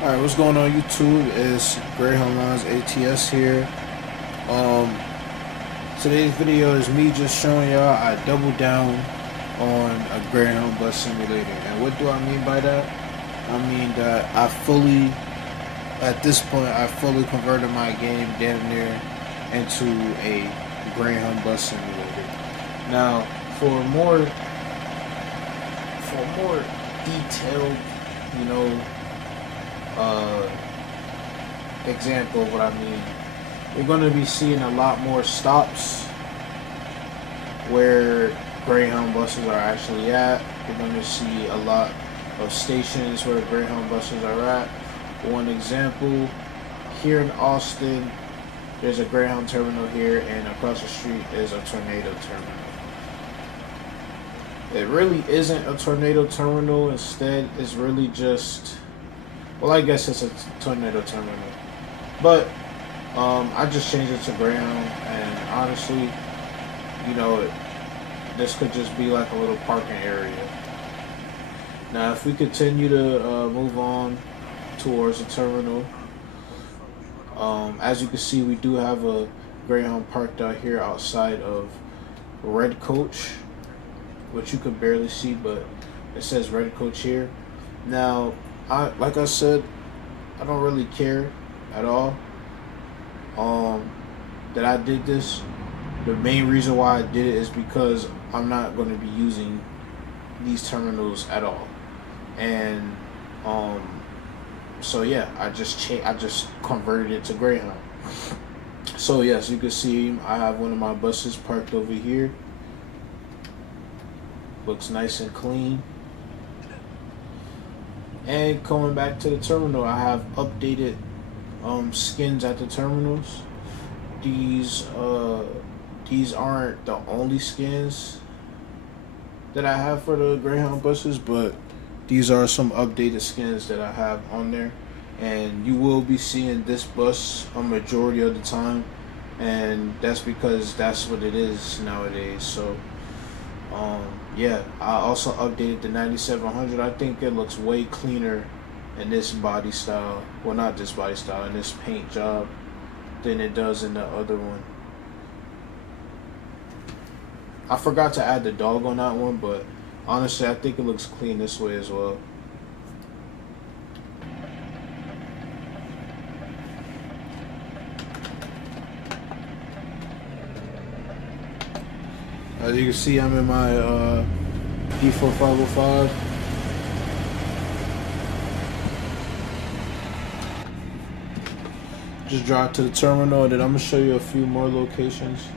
Alright, what's going on YouTube? It's Greyhound ATS here. Um, Today's video is me just showing y'all I doubled down on a Greyhound bus simulator. And what do I mean by that? I mean that at this point, I fully converted my game damn near into a Greyhound bus simulator. Now, for more detailed, you know, example of what I mean, you're going to be seeing a lot more stops where Greyhound buses are actually at. You're going to see a lot of stations where Greyhound buses are at. One example, here in Austin, there's a Greyhound terminal here, and across the street is a Tornado terminal. It really isn't a Tornado terminal. Instead, it's really just, well, I guess it's a Tornado terminal. But I just changed it to Greyhound, and honestly, you know, this could just be like a little parking area. Now, if we continue to move on towards the terminal, as you can see, we do have a Greyhound parked out here outside of Red Coach, which you can barely see, but it says Red Coach here. Now, like I said, I don't really care at all that I did this. The main reason why I did it is because I'm not going to be using these terminals at all, and so yeah, I just converted it to Greyhound. So yes, you can see I have one of my buses parked over here. Looks nice and clean. And coming back to the terminal, I have updated skins at the terminals. These aren't the only skins that I have for the Greyhound buses, but these are some updated skins that I have on there, and you will be seeing this bus a majority of the time, and that's because that's what it is nowadays. So yeah, I also updated the 9700. I think it looks way cleaner in this body style, well, not this body style, in this paint job, than it does in the other one. I forgot to add the dog on that one, but honestly, I think it looks clean this way as well. As you can see, I'm in my J4500. Just drive to the terminal, and then I'm gonna show you a few more locations.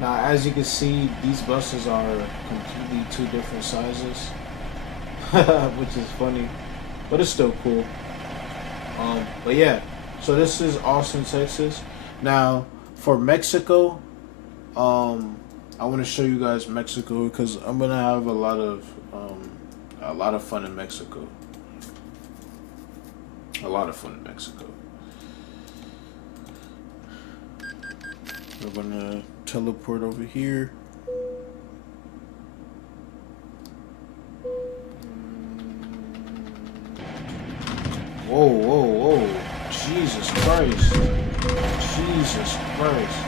Now, as you can see, these buses are completely two different sizes, which is funny, but it's still cool. But yeah, so this is Austin, Texas. Now, for Mexico, I want to show you guys Mexico because I'm gonna have a lot of fun in Mexico. A lot of fun in Mexico. We're gonna teleport over here. Christ. Jesus Christ.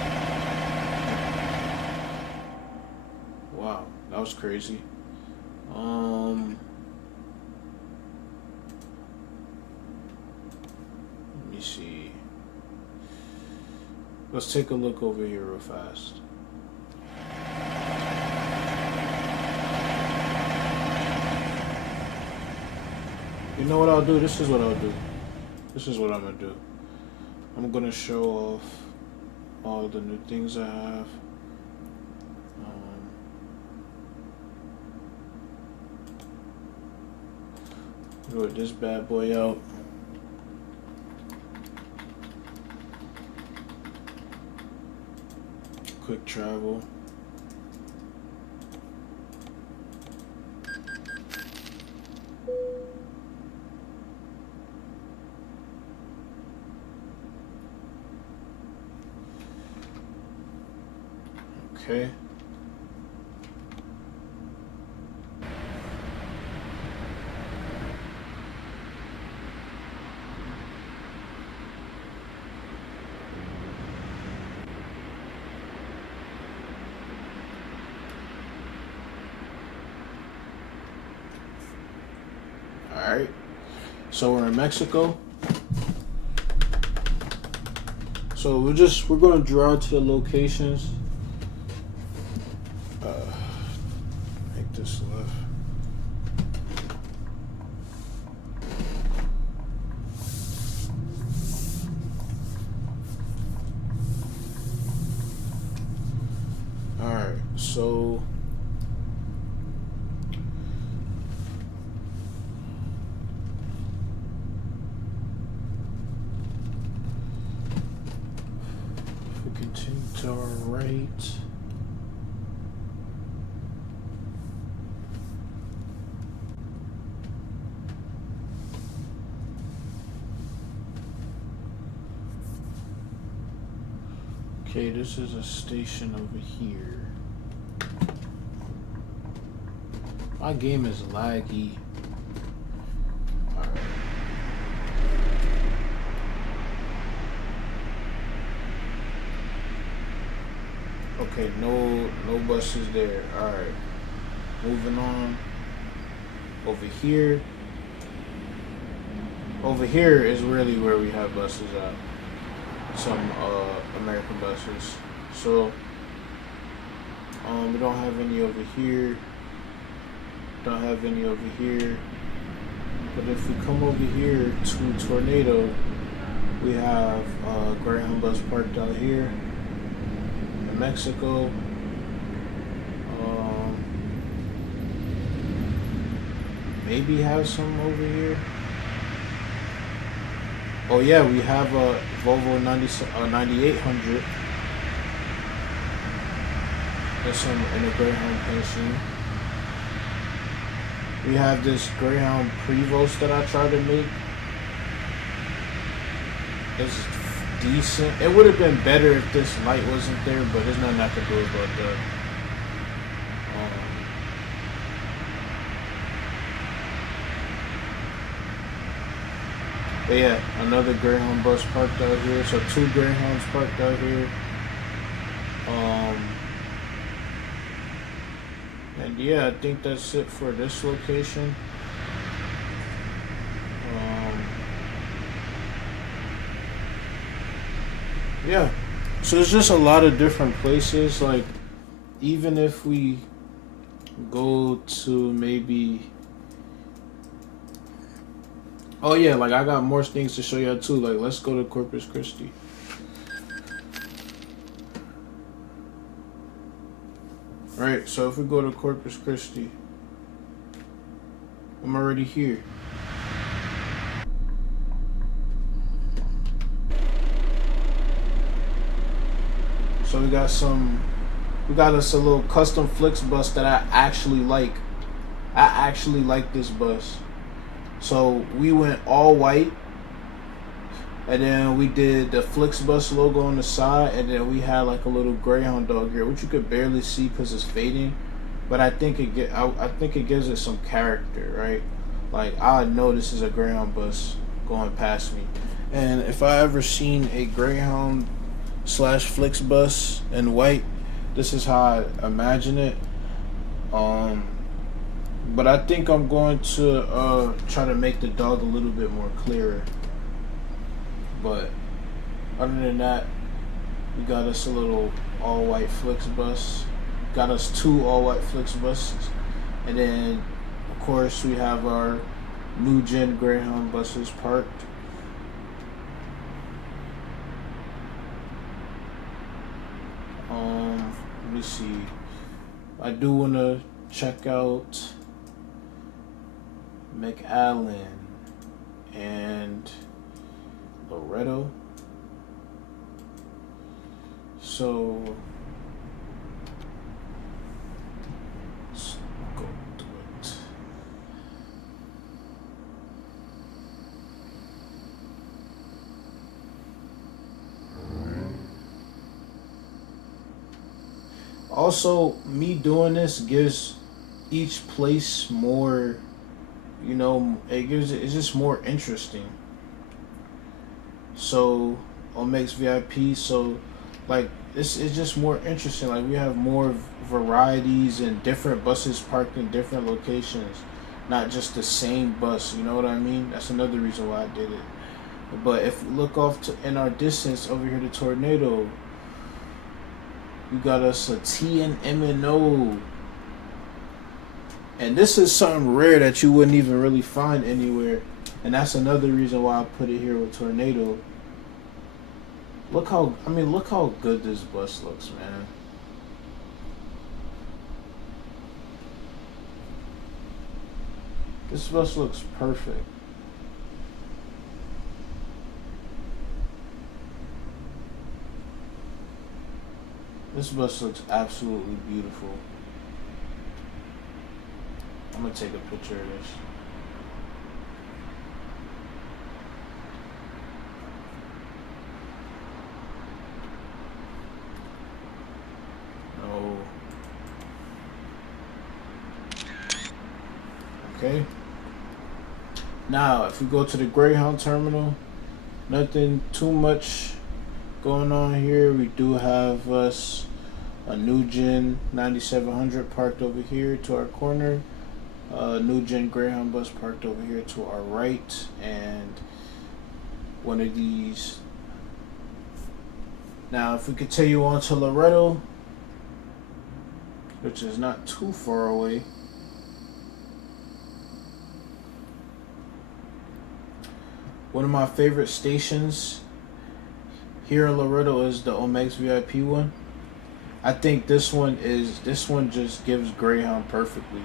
Wow, that was crazy. Let me see. Let's take a look over here real fast. You know what I'll do? This is what I'll do. This is what I'm gonna do. I'm gonna show off all the new things I have. Put this bad boy out. Quick travel. Okay. All right. So we're in Mexico. So we're gonna draw to the locations. Make this left. All right. So. Continue to our right. Okay, this is a station over here. My game is laggy. Alright. Okay, no buses there. Alright. Moving on. Over here. Over here is really where we have buses at. Some American buses. So we don't have any over here. Don't have any over here. But if we come over here to Tornado, we have a Greyhound bus parked out here. In Mexico. Maybe have some over here. Oh yeah, we have a Volvo 9800. There's some in a Greyhound pension. We have this Greyhound Prevost that I tried to make. It's decent. It would have been better if this light wasn't there, but there's nothing I can do about that. But yeah, another Greyhound bus parked out here. So 2 Greyhounds parked out here. And yeah, I think that's it for this location. Yeah, so there's just a lot of different places. Like, even if we go to maybe... Oh yeah, like I got more things to show y'all too. Like, let's go to Corpus Christi. Right, so if we go to Corpus Christi, I'm already here. So we got us a little custom Flix bus that I actually like. I actually like this bus. So we went all white, and then we did the Flixbus logo on the side, and then we had like a little Greyhound dog here, which you could barely see because it's fading, but I think it gives it some character, right? Like, I know this is a Greyhound bus going past me. And if I ever seen a Greyhound slash Flixbus in white, this is how I imagine it. Um, but I think I'm going to try to make the dog a little bit more clearer. But other than that, we got us a little all white Flixbus. Got us two all white Flixbuses. And then, of course, we have our new gen Greyhound buses parked. Let me see. I do want to check out McAllen and Loretto. So let's go through it. Also, me doing this gives each place more, it's just more interesting. So, on Makes VIP, so like it's just more interesting. Like we have more varieties and different buses parked in different locations, not just the same bus. You know what I mean? That's another reason why I did it. But if you look off in our distance over here, the Tornado, we got us a T and M and O. And this is something rare that you wouldn't even really find anywhere. And that's another reason why I put it here with Tornado. Look how good this bus looks, man. This bus looks perfect. This bus looks absolutely beautiful. I'm gonna take a picture of this. No. Okay. Now, if we go to the Greyhound terminal, nothing too much going on here. We do have us a new gen 9700 parked over here to our corner, new gen Greyhound bus parked over here to our right, and one of these. Now if we continue on to Loretto, which is not too far away, one of my favorite stations here in Loretto is the Omex VIP one. I think this one just gives Greyhound perfectly.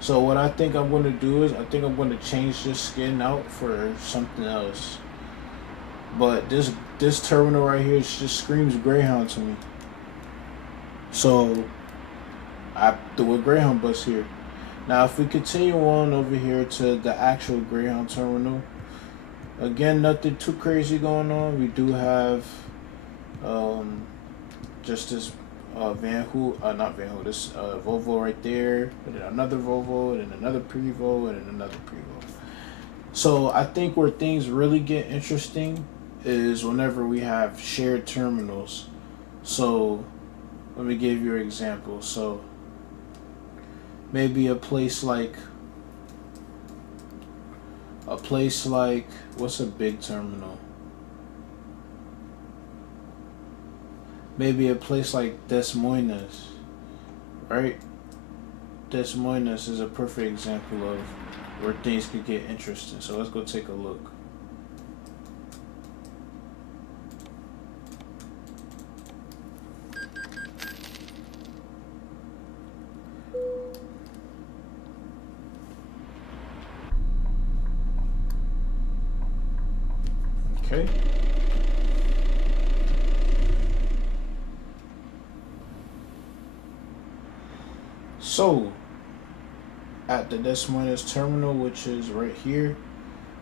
So what I think I'm going to do is I think I'm going to change this skin out for something else. But this terminal right here just screams Greyhound to me. So I do a Greyhound bus here. Now if we continue on over here to the actual Greyhound terminal, again, nothing too crazy going on. We do have just this this Volvo right there, and then another Volvo, and then another Prevo, and then another Prevo. So I think where things really get interesting is whenever we have shared terminals. So let me give you an example. So maybe a place like what's a big terminal? Maybe a place like Des Moines, right? Des Moines is a perfect example of where things could get interesting. So let's go take a look. Okay. So, at the Des Moines terminal, which is right here,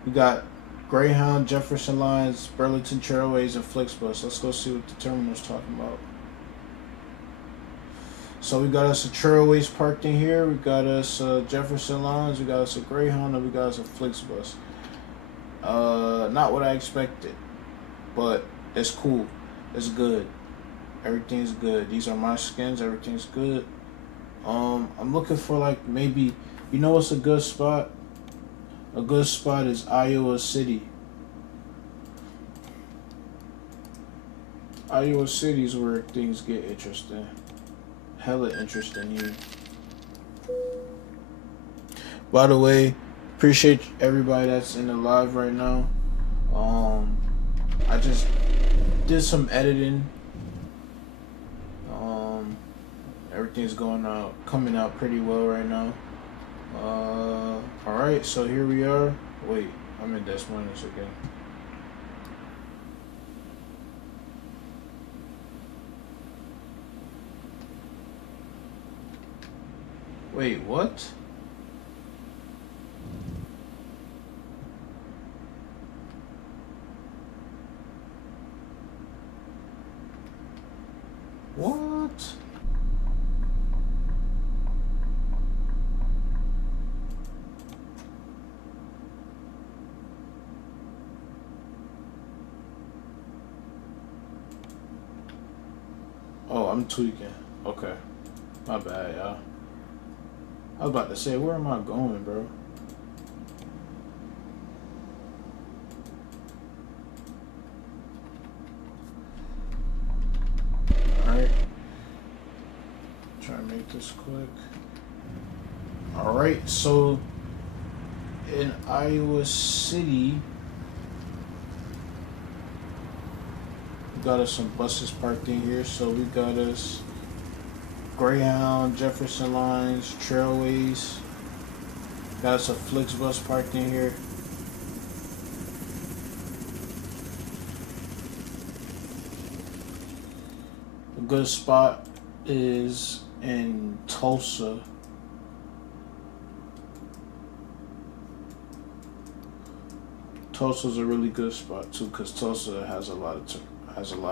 we got Greyhound, Jefferson Lines, Burlington Trailways, and Flixbus. Let's go see what the terminal's talking about. So we got us a Trailways parked in here, we got us Jefferson Lines, we got us a Greyhound, and we got us a Flixbus. Not what I expected, but it's cool. It's good. Everything's good. These are my skins. Everything's good. I'm looking for like maybe, you know what's a good spot? A good spot is Iowa City. Iowa City is where things get interesting. Hella interesting here. By the way, appreciate everybody that's in the live right now. I just did some editing. Everything's coming out pretty well right now. Alright, so here we are. Wait, I'm in Des Moines again. Wait, what? What? Oh, I'm tweaking. Okay. My bad, y'all. I was about to say, where am I going, bro? Alright. Try to make this quick. Alright, so in Iowa City, we got us some buses parked in here. So we got us Greyhound, Jefferson Lines, Trailways. Got us a Flixbus parked in here. A good spot is in Tulsa. Tulsa's a really good spot too, cause Tulsa has a lot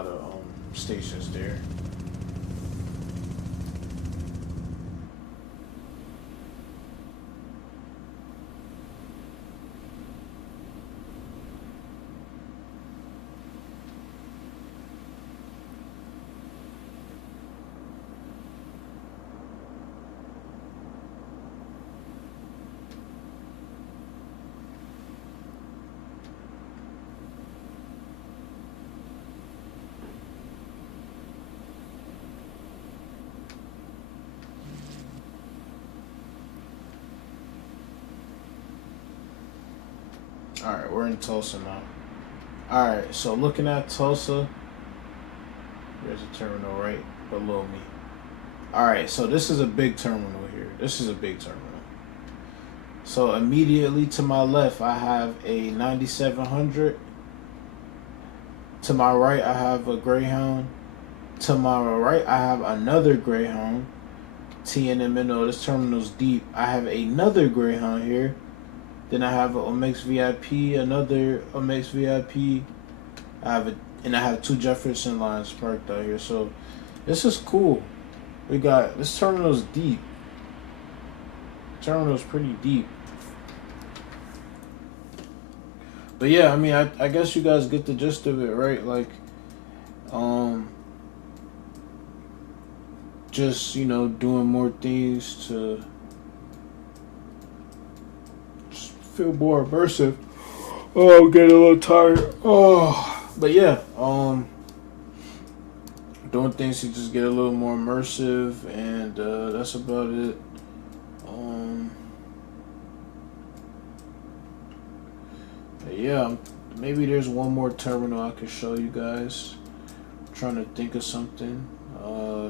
of stations there. Alright, we're in Tulsa now. Alright, so looking at Tulsa, there's a terminal right below me. Alright, so this is a big terminal here. This is a big terminal. So immediately to my left, I have a 9700. To my right, I have a Greyhound. To my right, I have another Greyhound. T in the middle. This terminal's deep. I have another Greyhound here. Then I have an Omex VIP, another Omex VIP. I have two Jefferson Lines parked out here. So this is cool. We got, this terminal's deep. Terminal's pretty deep. But yeah, I mean, I guess you guys get the gist of it, right? Like, just, you know, doing more things to just feel more immersive. Oh, I'm getting a little tired. Oh, but yeah, doing things to just get a little more immersive, and that's about it. Yeah, maybe there's one more terminal I could show you guys. I'm trying to think of something.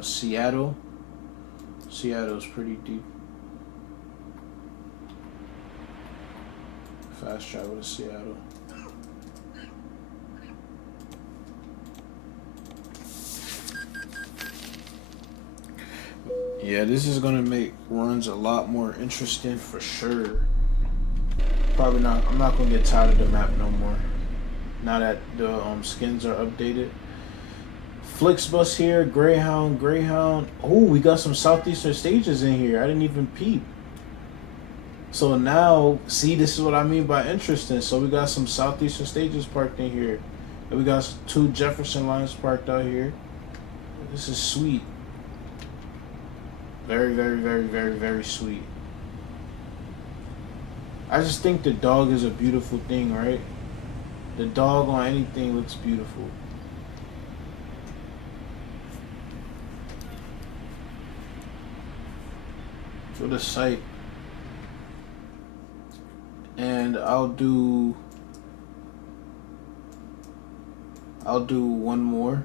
Seattle. Seattle's pretty deep. Fast travel to Seattle. Yeah, this is gonna make runs a lot more interesting for sure. Probably not. I'm not gonna get tired of the map no more. Now that the skins are updated. Flixbus here, Greyhound. Oh, we got some Southeastern stages in here. I didn't even peep. So now, see, this is what I mean by interesting. So we got some Southeastern stages parked in here. And we got 2 Jefferson lines parked out here. This is sweet. Very, very, very, very, very sweet. I just think the dog is a beautiful thing, right? The dog on anything looks beautiful. For the site. And I'll do one more.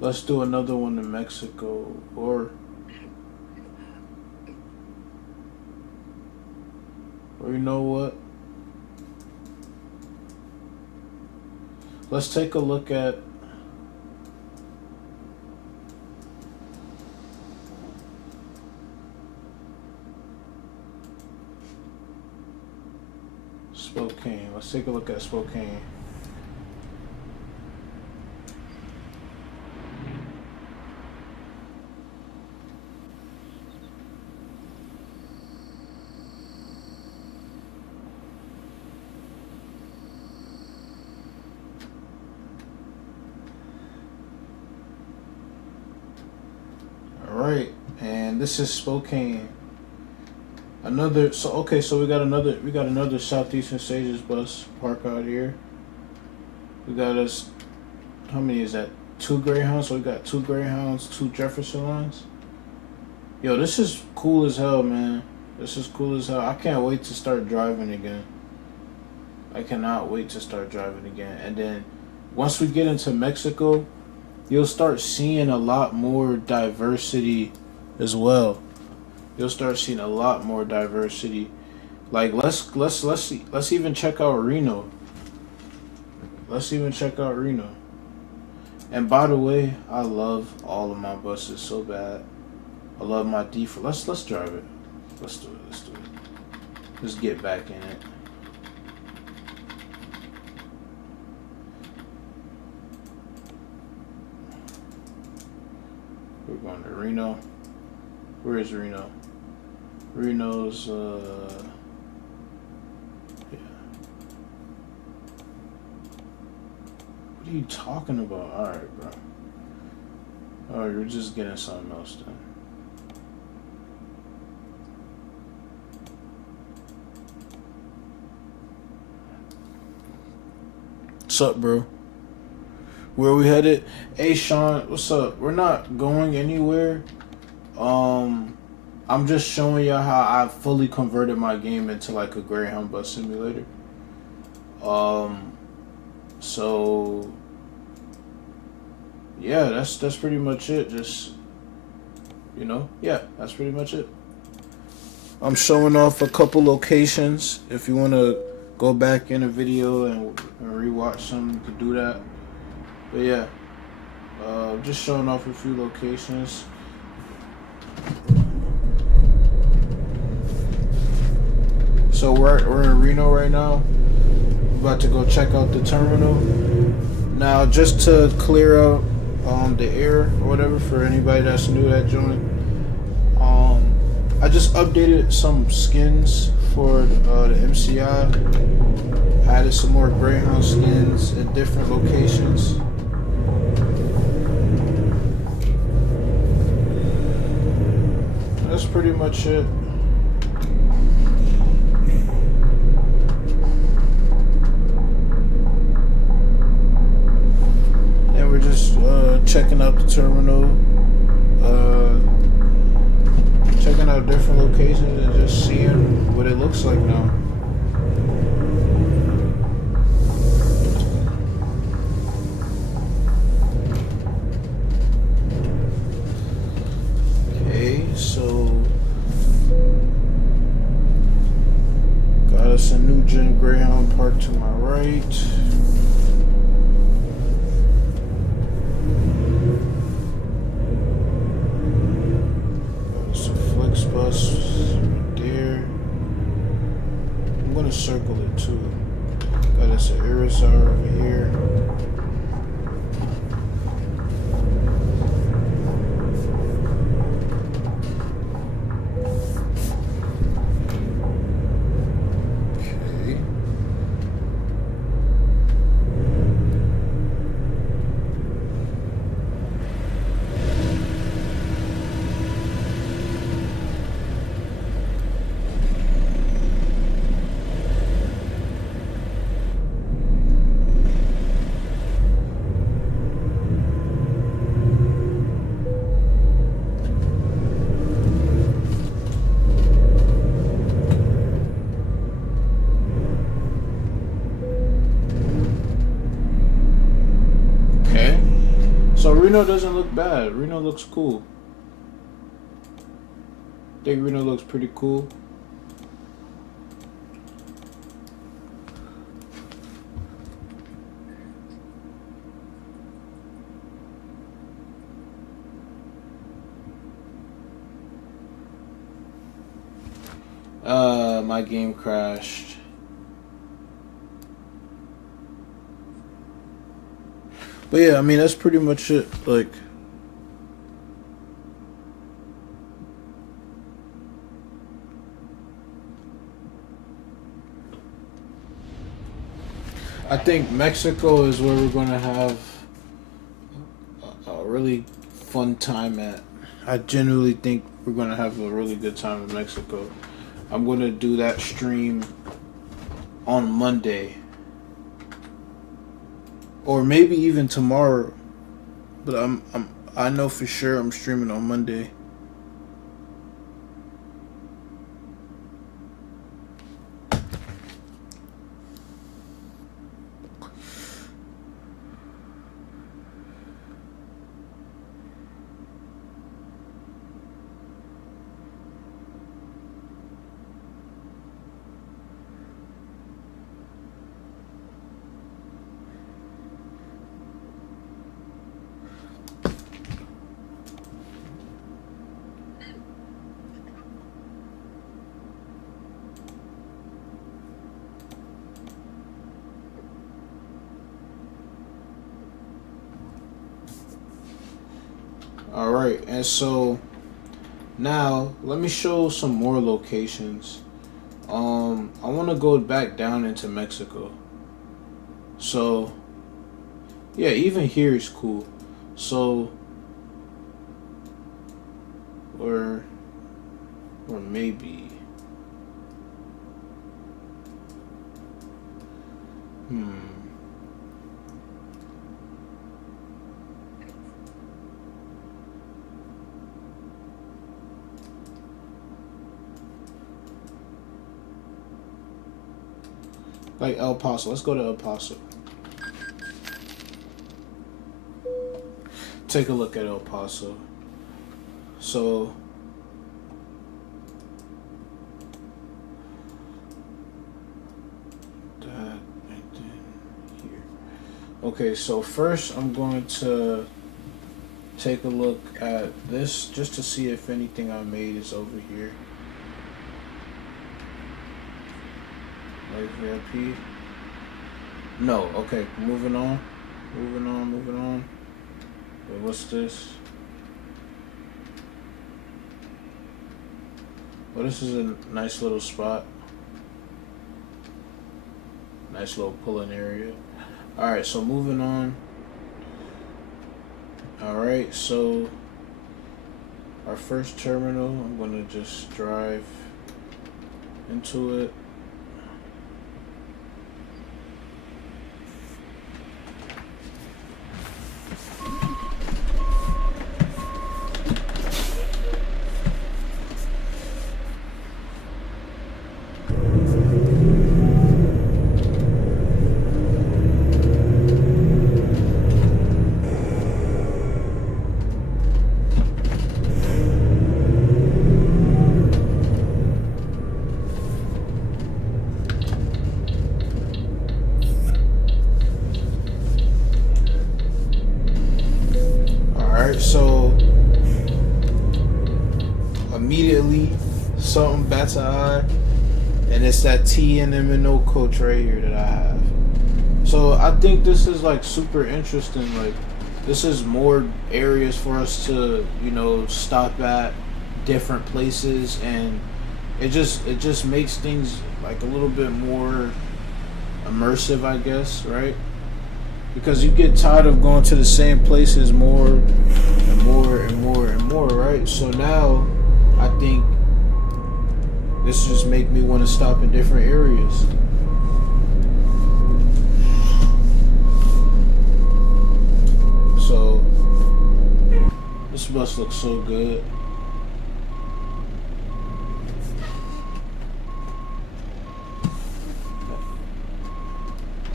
Let's do another one in Mexico, or you know what? Let's take a look at Spokane. Let's take a look at Spokane. Alright, and this is Spokane. Another, so okay, so we got another Southeastern Stages bus park out here. We got us, how many is that? 2 Greyhounds. So we got 2 Greyhounds, 2 Jefferson lines. Yo, this is cool as hell, man. This is cool as hell. I can't wait to start driving again. I cannot wait to start driving again. And then once we get into Mexico, you'll start seeing a lot more diversity as well. You'll start seeing a lot more diversity. Like let's even check out Reno. Let's even check out Reno. And by the way, I love all of my buses so bad. I love my default. Let's drive it. Let's do it. Let's do it. Let's get back in it. We're going to Reno. Where is Reno? Reno's yeah. What are you talking about? Alright, bro. Alright, you're just getting something else then. What's up, bro? Where we headed? Hey, Sean, what's up? We're not going anywhere. I'm just showing y'all how I fully converted my game into like a Greyhound bus simulator. So yeah, that's pretty much it. Just, you know, yeah, that's pretty much it. I'm showing off a couple locations. If you want to go back in a video and rewatch some, you can do that. But yeah, just showing off a few locations. So we're in Reno right now. About to go check out the terminal. Now, just to clear out the air or whatever for anybody that's new that joined, I just updated some skins for the MCI. Added some more Greyhound skins in different locations. That's pretty much it. And we're just checking out the terminal, checking out different locations and just seeing what it looks like now. So, got us a new gen Greyhound parked to my right. Got us a Flex bus right there. I'm gonna circle it too. Got us an Irisar over here. Reno doesn't look bad. Reno looks cool. I think Reno looks pretty cool. My game crashed. But yeah, I mean, that's pretty much it. Like, I think Mexico is where we're going to have a really fun time at. I genuinely think we're going to have a really good time in Mexico. I'm going to do that stream on Monday. Or maybe even tomorrow. But I know for sure I'm streaming on Monday. Alright, and so now let me show some more locations. I want to go back down into Mexico. So yeah, even here is cool. So or maybe like El Paso. Let's go to El Paso. Take a look at El Paso. So that and then here. Okay, so first I'm going to take a look at this just to see if anything I made is over here. Like VIP. No, okay, moving on. Wait, what's this? Well, this is a nice little spot. Nice little pulling area. Alright, so moving on. Alright, so our first terminal, I'm gonna just drive into it. So immediately something bats an eye, and it's that T and M&O coach right here that I have. So I think this is like super interesting. Like, this is more areas for us to, you know, stop at, different places, and it just makes things like a little bit more immersive, I guess, right? Because you get tired of going to the same places more and more, right? So now I think this just make me want to stop in different areas. So this bus looks so good.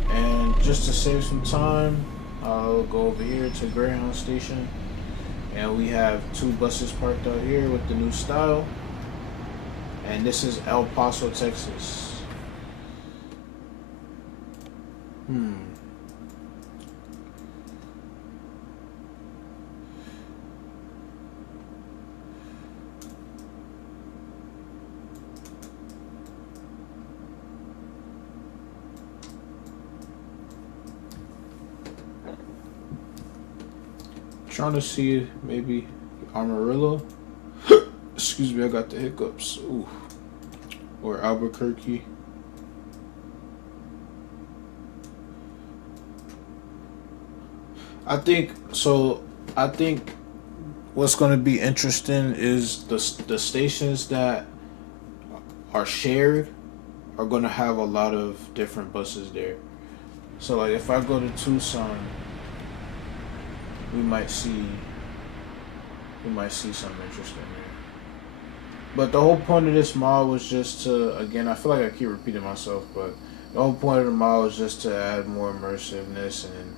And just to save some time, I'll go over here to Greyhound Station, and we have 2 buses parked out here with the new style. And this is El Paso, Texas. Trying to see maybe Amarillo. Excuse me, I got the hiccups. Ooh. Or Albuquerque. I think what's going to be interesting is the stations that are shared are going to have a lot of different buses there. So like if I go to Tucson, we might see something interesting there. But the whole point of this mod was just to, again, I feel like I keep repeating myself, but the whole point of the mod was just to add more immersiveness and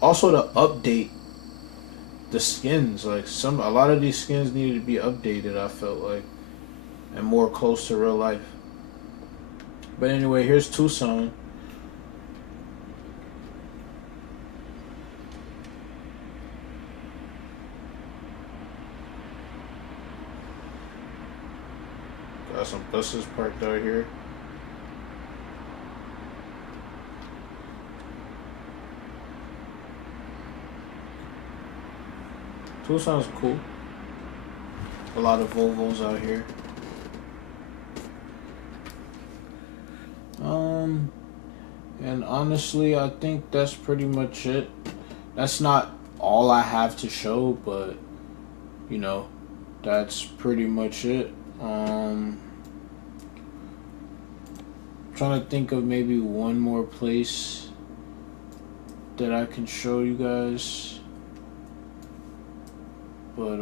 also to update the skins. Like a lot of these skins needed to be updated, I felt like, and more close to real life. But anyway, here's Tucson. Got some buses parked out here. Tucson's cool. A lot of Volvos out here. And honestly, I think that's pretty much it. That's not all I have to show, but you know, that's pretty much it. Trying to think of maybe one more place that I can show you guys, but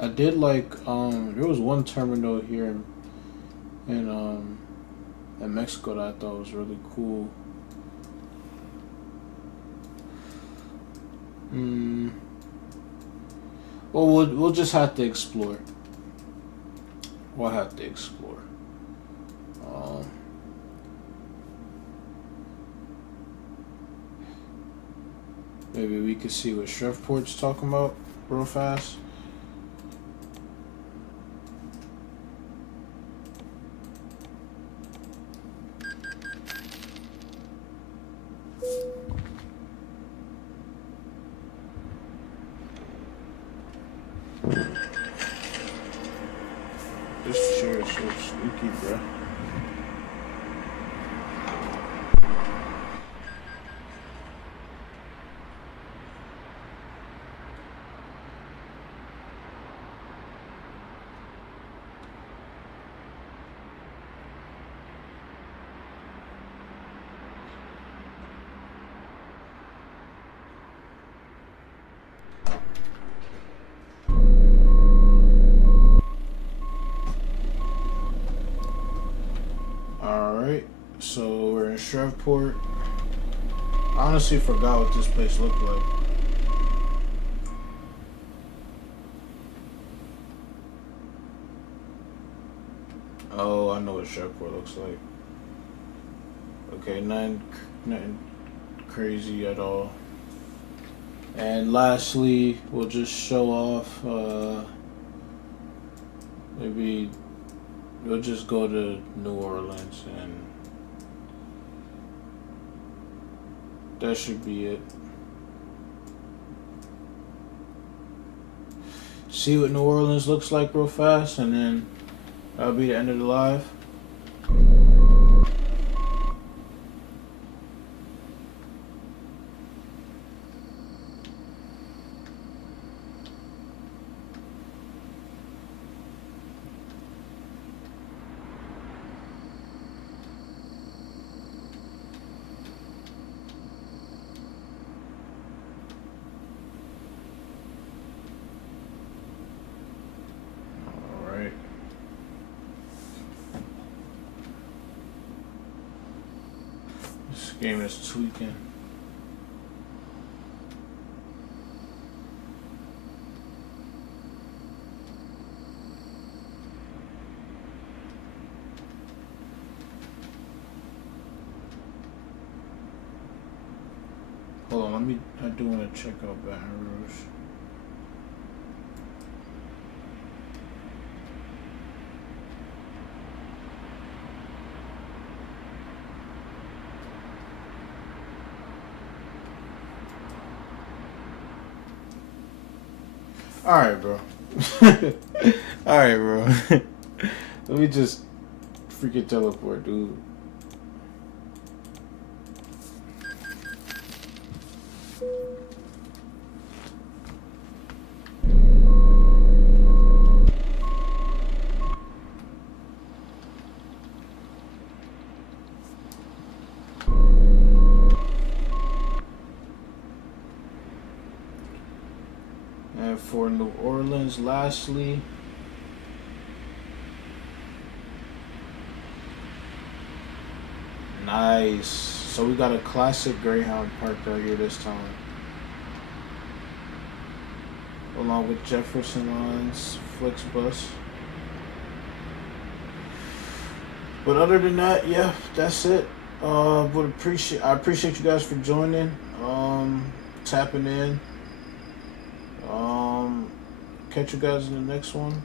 I did like there was one terminal here in Mexico that I thought was really cool. Well, we'll just have to explore. We'll have to explore. Maybe we could see what Shreveport's talking about real fast. This chair is so squeaky, bro. Alright, so we're in Shreveport. I honestly forgot what this place looked like. Oh, I know what Shreveport looks like. Okay, nothing crazy at all. And lastly, we'll just show off, maybe we'll just go to New Orleans and that should be it. See what New Orleans looks like real fast, and then that'll be the end of the live. Game is tweaking. Hold on, I do want to check out Baton Rouge. Alright, bro. Alright, bro. Let me just freaking teleport, dude. And for New Orleans, lastly, nice. So we got a classic Greyhound parked right here this time, along with Jefferson Lines, Flixbus. But other than that, yeah, that's it. I appreciate you guys for joining, tapping in. Catch you guys in the next one.